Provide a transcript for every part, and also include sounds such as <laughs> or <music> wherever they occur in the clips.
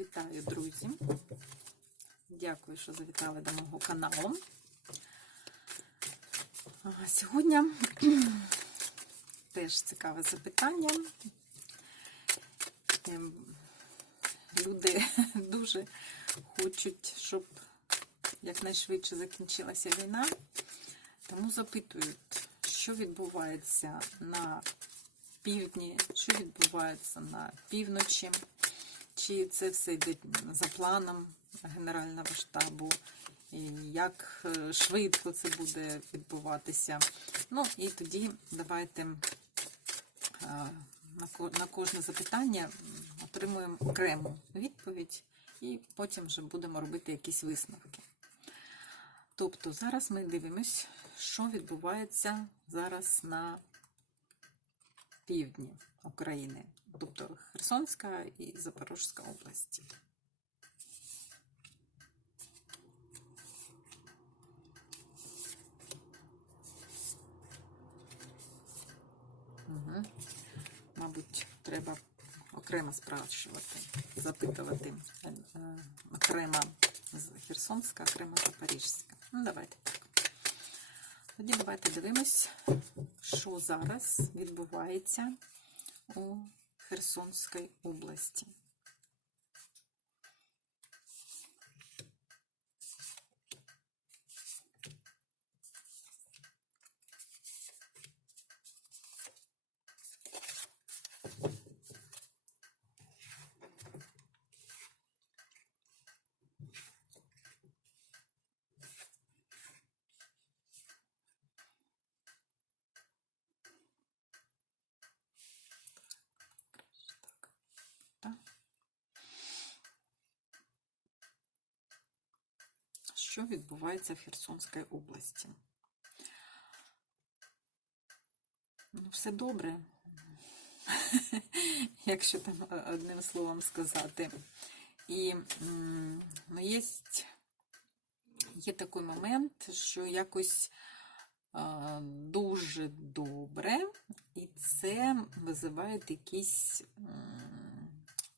Вітаю, друзі! Дякую, що завітали до мого каналу. Сьогодні <clears throat> теж цікаве запитання. Ем, Люди <laughs> дуже хочуть, щоб якнайшвидше закінчилася війна, тому запитують, що відбувається на півдні, що відбувається на півночі, чи це все йде за планом Генерального штабу, і як е, швидко це буде відбуватися. Ну і тоді давайте е, на кожне запитання отримуємо окрему відповідь, і потім вже будемо робити якісь висновки. Тобто зараз ми дивимось, що відбувається зараз на півдні України, тобто Херсонська і Запорізька області. Угу. Мабуть, треба окремо спрашувати, запитувати е, окремо Херсонська, окремо Запорізька. Ну, давайте так. Тоді давайте дивимось, що зараз відбувається у Херсонській області. Так. Що відбувається в Херсонській області? Ну, все добре, <laughs> якщо там е, одним словом сказати. І ну, є, є такий момент, що якось а, дуже добре, і це визиває якісь м,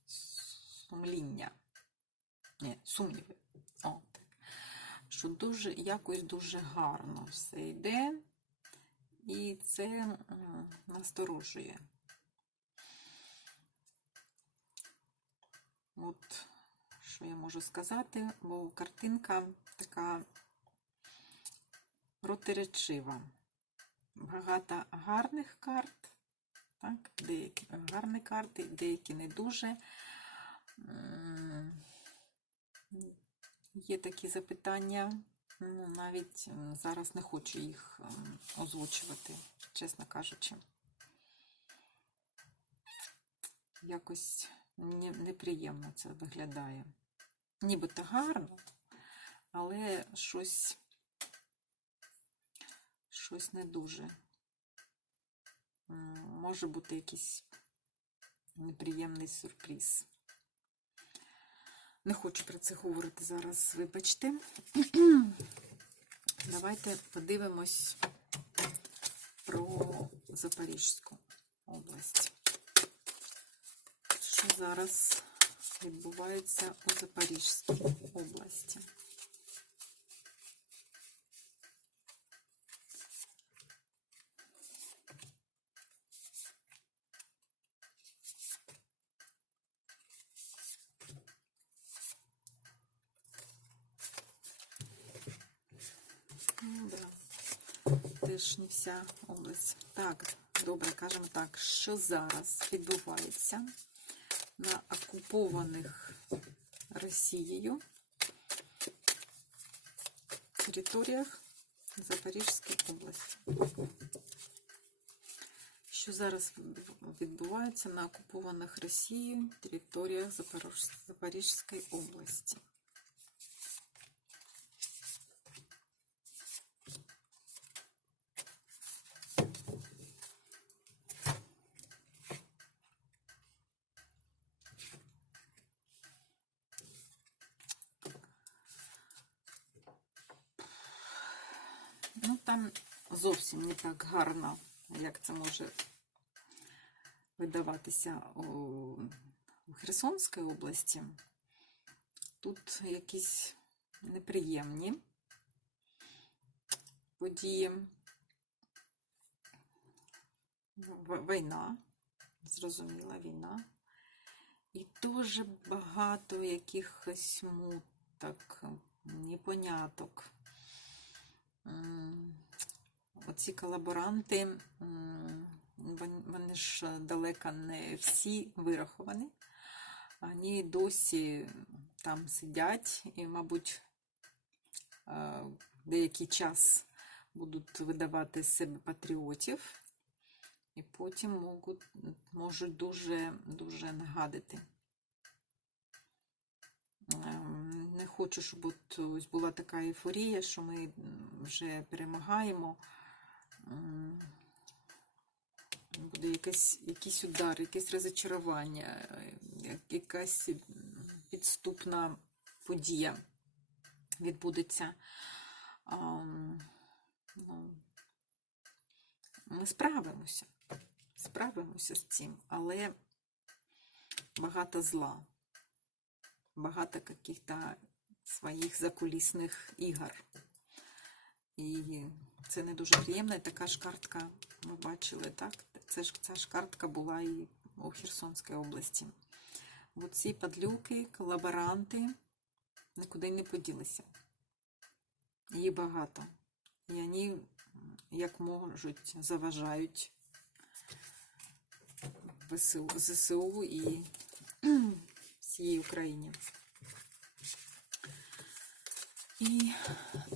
сумління. Ні, сумніви. О, так. Що дуже якось дуже гарно все йде, і це насторожує. От що я можу сказати, бо картинка така протиречива. Багато гарних карт, так, деякі гарні карти, деякі не дуже. Є такі запитання, ну, навіть зараз не хочу їх озвучувати, чесно кажучи. Якось неприємно це виглядає. Нібито гарно, але щось, щось не дуже. Може бути якийсь неприємний сюрприз. Не хочу про це говорити зараз, вибачте. <clears throat> Давайте подивимось про Запорізьку область. Що зараз відбувається у Запорізькій області? да. Теж не вся область. Так, добре, кажемо так, що зараз відбувається на окупованих Росією територіях Запорізької області. Що зараз відбувається на окупованих Росією територіях Запорож- Запорізької області? Ну, там зовсім не так гарно, як це може видаватися у Херсонській області. тут якісь неприємні події. Війна, зрозуміла війна. І дуже багато якихось муток, непоняток. М, Оці колаборанти, вони ж далеко не всі вираховані. Вони досі там сидять і, мабуть, е, деякий час будуть видавати з себе патріотів, і потім можуть, можуть дуже, дуже нагадити. Ем, Не хочу, щоб от ось була така ейфорія, що ми вже перемагаємо. Буде якийсь, якийсь удар, якесь розочарування, е, якась підступна подія відбудеться. Ну, ми справимося. Справимося з цим, але багато зла, багато каких-то своїх закулісних ігор. І це не дуже приємно. І така ж картка, ми бачили, так? Це ж, ця ж картка була і у Херсонській області. Оці падлюки, колаборанти нікуди не поділися. Їх багато. І вони, як можуть, заважають ЗСУ і <clears throat> всій Україні. І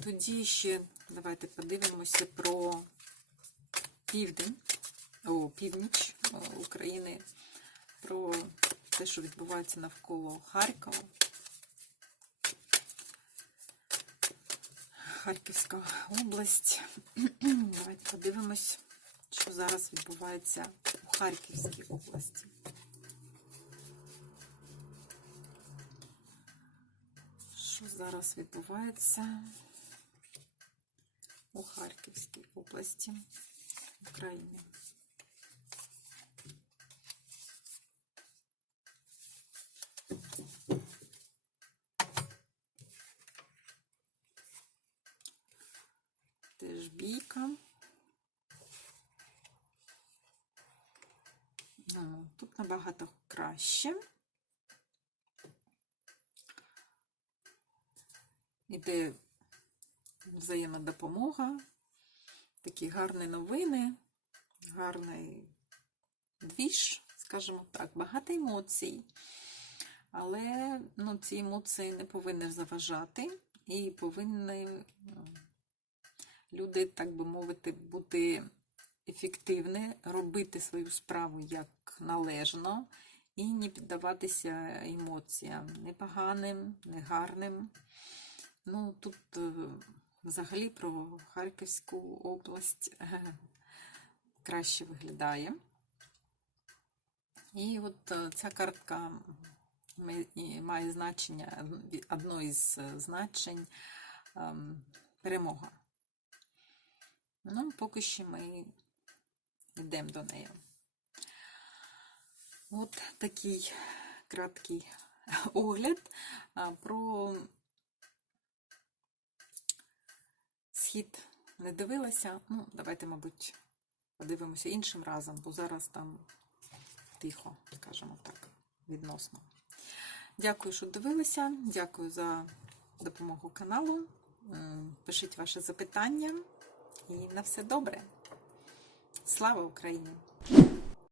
тоді ще давайте подивимося про південь, о, північ України, про те, що відбувається навколо Харкова. Харківська область. Давайте подивимось, що зараз відбувається у Харківській області. Що зараз відбувається у Харківській області України? Теж бійка. Ну, Тут набагато краще. Іде взаємодопомога, такі гарні новини, гарний двіж, скажімо так, багато емоцій. Але ну, ці емоції не повинні заважати і повинні ну, люди, так би мовити, бути ефективні, робити свою справу як належно і не піддаватися емоціям не поганим, не гарним. Ну, тут е, взагалі про Харківську область е, краще виглядає. І от е, ця картка має значення, одно із значень ем, перемога. Ну, поки що ми йдемо до неї. От такий краткий огляд про схід не дивилася. Ну, давайте, мабуть, подивимося іншим разом, бо зараз там тихо, скажімо так, відносно. Дякую, що дивилися. Дякую за допомогу каналу. Пишіть ваші запитання. І на все добре. Слава Україні!